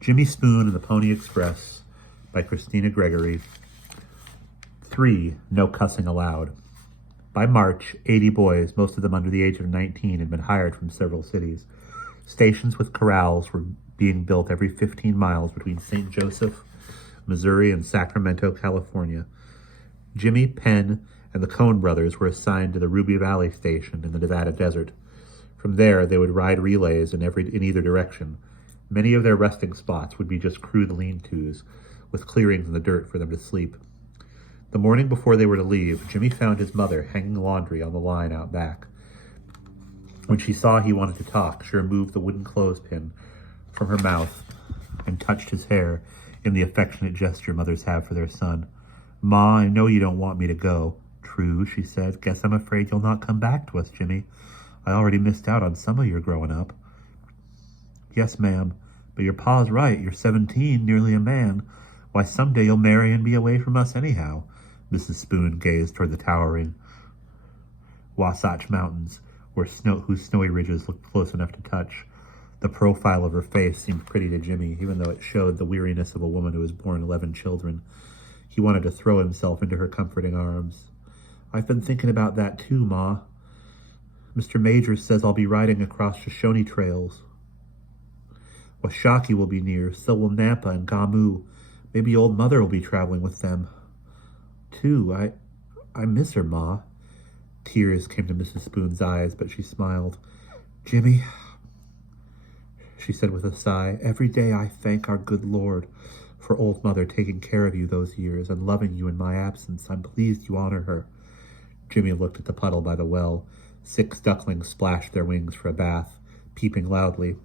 Jimmy Spoon and the Pony Express by Kristina Gregory. 3. No Cussing Allowed. By March, 80 boys, most of them under the age of 19, had been hired from several cities. Stations with corrals were being built every 15 miles between St. Joseph, Missouri, and Sacramento, California. Jimmy, Penn, and the Cohn brothers were assigned to the Ruby Valley Station in the Nevada desert. From there, they would ride relays in either direction. Many of their resting spots would be just crude lean-tos, with clearings in the dirt for them to sleep. The morning before they were to leave, Jimmy found his mother hanging laundry on the line out back. When she saw he wanted to talk, she removed the wooden clothespin from her mouth and touched his hair in the affectionate gesture mothers have for their son. "Ma, I know you don't want me to go." "True," she said. "Guess I'm afraid you'll not come back to us, Jimmy. I already missed out on some of your growing up." "Yes, ma'am, but your pa's right. You're 17, nearly a man. Why, someday you'll marry and be away from us anyhow." Mrs. Spoon gazed toward the towering Wasatch Mountains, whose snowy ridges looked close enough to touch. The profile of her face seemed pretty to Jimmy, even though it showed the weariness of a woman who has borne 11 children. He wanted to throw himself into her comforting arms. "I've been thinking about that too, Ma. Mr. Majors says I'll be riding across Shoshone trails. Washakie will be near, so will Nampa and Gamu. Maybe old Mother will be traveling with them, too. I miss her, Ma." Tears came to Mrs. Spoon's eyes, but she smiled. "Jimmy," she said with a sigh, "every day I thank our good Lord for old Mother taking care of you those years and loving you in my absence. I'm pleased you honor her." Jimmy looked at the puddle by the well. 6 ducklings splashed their wings for a bath, peeping loudly.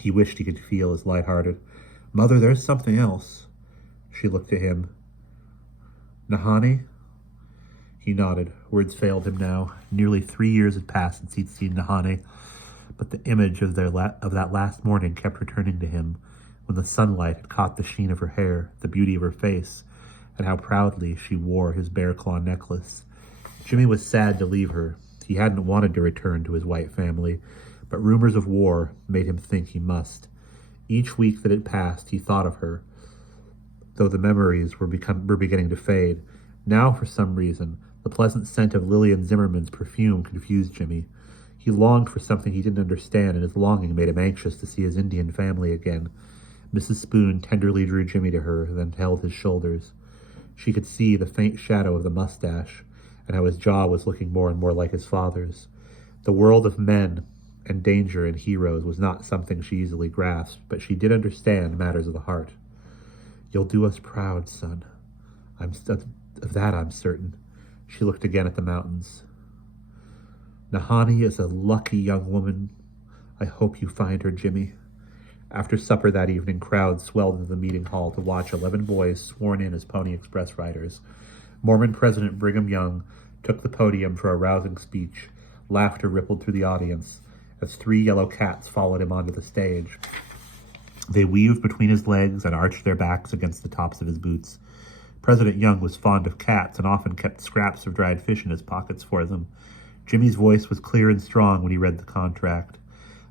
He wished he could feel as lighthearted. "Mother, there's something else." She looked at him. "Nahani?" He nodded. Words failed him now. Nearly 3 years had passed since he'd seen Nahani, but the image of that last morning kept returning to him, when the sunlight had caught the sheen of her hair, the beauty of her face, and how proudly she wore his bear claw necklace. Jimmy was sad to leave her. He hadn't wanted to return to his white family, but rumors of war made him think he must. Each week that had passed, he thought of her, though the memories were beginning to fade. Now, for some reason, the pleasant scent of Lillian Zimmerman's perfume confused Jimmy. He longed for something he didn't understand, and his longing made him anxious to see his Indian family again. Mrs. Spoon tenderly drew Jimmy to her, then held his shoulders. She could see the faint shadow of the mustache, and how his jaw was looking more and more like his father's. The world of men and danger and heroes was not something she easily grasped, but she did understand matters of the heart. "You'll do us proud, son. Of that I'm certain." She looked again at the mountains. "Nahani is a lucky young woman. I hope you find her, Jimmy." After supper that evening, crowds swelled into the meeting hall to watch 11 boys sworn in as Pony Express riders. Mormon President Brigham Young took the podium for a rousing speech. Laughter rippled through the audience as 3 yellow cats followed him onto the stage. They weaved between his legs and arched their backs against the tops of his boots. President Young was fond of cats and often kept scraps of dried fish in his pockets for them. Jimmy's voice was clear and strong when he read the contract.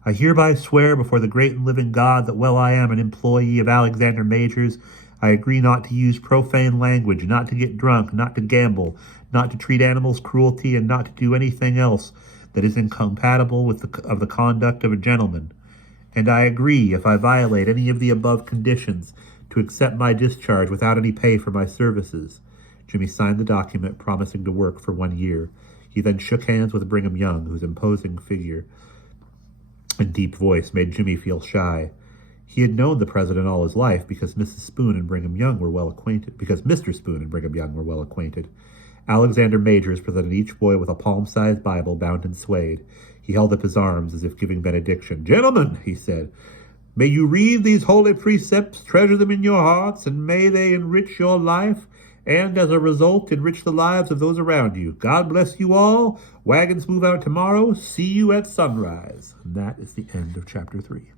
"I hereby swear before the great and living God that while I am an employee of Alexander Majors, I agree not to use profane language, not to get drunk, not to gamble, not to treat animals cruelty, and not to do anything else that is incompatible with the conduct of a gentleman. And I agree, if I violate any of the above conditions, to accept my discharge without any pay for my services." Jimmy signed the document, promising to work for 1 year. He then shook hands with Brigham Young, whose imposing figure and deep voice made Jimmy feel shy. He had known the president all his life because Mr. Spoon and Brigham Young were well acquainted. Alexander Majors presented each boy with a palm-sized Bible bound in suede. He held up his arms as if giving benediction. "Gentlemen," he said, "may you read these holy precepts, treasure them in your hearts, and may they enrich your life, and as a result enrich the lives of those around you. God bless you all. Wagons move out tomorrow. See you at sunrise." And that is the end of chapter 3.